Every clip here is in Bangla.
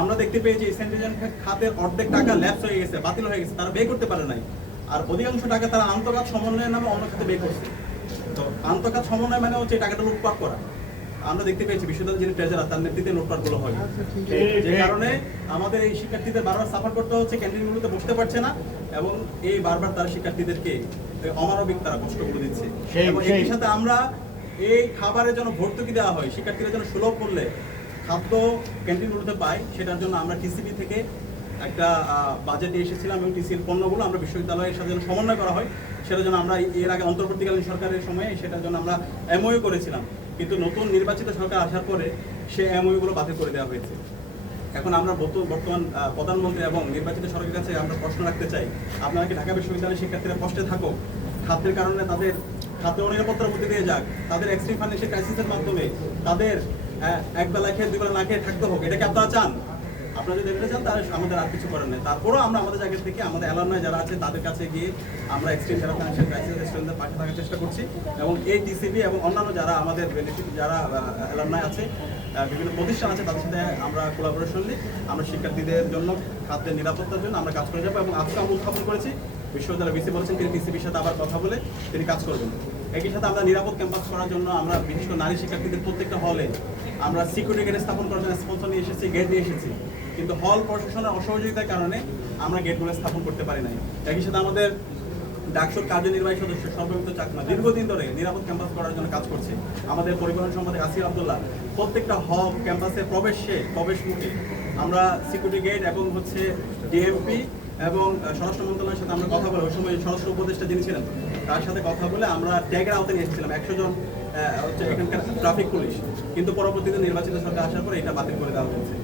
আমরা দেখতে পেয়েছি সেন্ট্রাল খাতের অর্ধেক টাকা ল্যাপস হয়ে গেছে, বাতিল হয়ে গেছে, তারা ব্যয় করতে পারে নাই। আর অধিকাংশ টাকা তারা আন্তঃখাত সমন্বয়ের নামে অন্য খাতে ব্যয় করছে। তো আন্তঃখাত সমন্বয় মানে হচ্ছে টাকাটা লুটপাট করা। আমরা দেখতে পেয়েছি বিশ্ববিদ্যালয়ের যিনি ট্রেজারার তার নেতৃত্বে লুটপাটগুলো হয়, যে কারণে আমাদের এই শিক্ষার্থীদের বারবার সাফার করতে হচ্ছে, ক্যান্টিনগুলোতে বসতে পারছে না, এবং এই বারবার তারা শিক্ষার্থীদেরকে অমানবিক তারা কষ্টগুলো দিচ্ছে। এবং এর সাথে আমরা এই খাবারের জন্য ভর্তুকি দেওয়া হয়, শিক্ষার্থীদের জন্য সুলভ মূল্যে খাদ্য ক্যান্টিনগুলোতে পাই, সেটার জন্য আমরা টিসিবি থেকে একটা বাজেট নিয়ে এসেছিলাম, এবং টিসির পণ্যগুলো আমরা বিশ্ববিদ্যালয়ের সাথে সমন্বয় করা হয়, সেটার জন্য আমরা এর আগে অন্তর্বর্তীকালীন সরকারের সময়ে সেটার জন্য আমরা এমওইউ করেছিলাম। কিন্তু নতুন নির্বাচিত সরকার আসার পরে সে এমওইউগুলো বাতিল করে দেওয়া হয়েছে। এখন আমরা বর্তমান প্রধানমন্ত্রী এবং নির্বাচিত সরকারের কাছে আমরা প্রশ্ন রাখতে চাই, আপনারা কি ঢাকা বিশ্ববিদ্যালয়ের শিক্ষার্থীরা কষ্টে থাকুক, খাদ্যের কারণে তাদের খাদ্য অনিরাপত্তার মধ্যে দিয়ে যাক, তাদের এক্সট্রিম ফাইন্যান্সিয়াল ক্রাইসিসের মাধ্যমে তাদের একবেলা খেয়ে দুবেলা না খেয়ে থাকতে হোক, এটা কি আপনারা চান? আপনারা যদি এটা চান তাহলে আমাদের আর কিছু করার নেই। তারপরেও আমরা আমাদের জায়গা থেকে আমাদের অ্যালামনাই যারা আছে তাদের কাছে গিয়ে আমরা এক্সট্রিম ফাইন্যান্সিয়াল ক্রাইসিস স্টুডেন্টদের পাশে থাকার চেষ্টা করছি, এবং এই টিসিবি এবং অন্যান্য যারা আমাদের বেনিফিট যারা অ্যালামনাই আছে, বিভিন্ন প্রতিষ্ঠান আছে, তাদের সাথে আমরা কোলাবোরেশন নিই, আমরা শিক্ষার্থীদের জন্য খাদ্যের নিরাপত্তার জন্য আমরা কাজ করে যাবো। এবং আজকে আমরা উত্থাপন করেছি, বিশ্ববিদ্যালয় ভিসি বলেছেন তিনি টিসিবির সাথে আবার কথা বলে তিনি কাজ করবেন। একই সাথে আমরা নিরাপদ ক্যাম্পাস করার জন্য আমরা বিশেষ করে নারী শিক্ষার্থীদের প্রত্যেকটা হলে আমরা সিকিউরিটি গেট স্থাপন করার জন্য স্পন্সর নিয়ে এসেছি, গেট নিয়ে এসেছি, কিন্তু হল প্রশাসনের অসহযোগিতার কারণে আমরা গেটগুলো স্থাপন করতে পারি নাই। একই সাথে আমাদের ডাকসুর কার্যনির্বাহী সদস্য সর্বমিত্র চাকমা দীর্ঘদিন ধরে নিরাপদ ক্যাম্পাস করার জন্য কাজ করছে। আমাদের পরিবহন সম্পাদক আসির আব্দুল্লাহ প্রত্যেকটা হল ক্যাম্পাসের প্রবেশ মুখে আমরা সিকিউরিটি গেট এবং হচ্ছে ডিএমপি এবং স্বরাষ্ট্র মন্ত্রণালয়ের সাথে আমরা কথা বলে, ওই সময় স্বরাষ্ট্র উপদেষ্টা যিনি ছিলেন তার সাথে কথা বলে আমরা ট্যাগের আওতায় নিয়ে এসেছিলাম 100 জন হচ্ছে এখানকার ট্রাফিক পুলিশ, কিন্তু পরবর্তীতে নির্বাচিত সরকার আসার পরে এটা বাতিল করে দেওয়া হয়েছে।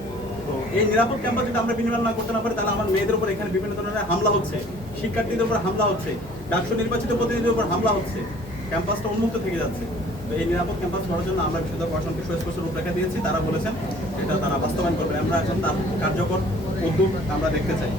তো এই নিরাপদ ক্যাম্পাস যদি আমরা বিনিময় না করতে না পারি, তাহলে আমার মেয়েদের উপর এখানে বিভিন্ন ধরনের হামলা হচ্ছে, শিক্ষার্থীদের উপর হামলা হচ্ছে, ডাকসু নির্বাচিত প্রতিনিধিদের উপর হামলা হচ্ছে, ক্যাম্পাসটা উন্মুক্ত থেকে যাচ্ছে। তো এই নিরাপদ ক্যাম্পাস করার জন্য আমরা বিশ্ববিদ্যালয় প্রশাসনকে সুস্পষ্ট রূপরেখা দিয়েছি, তারা বলেছেন এটা তারা বাস্তবায়ন করবেন। আমরা এখন তার কার্যকর উদ্যোগ আমরা দেখতে চাই।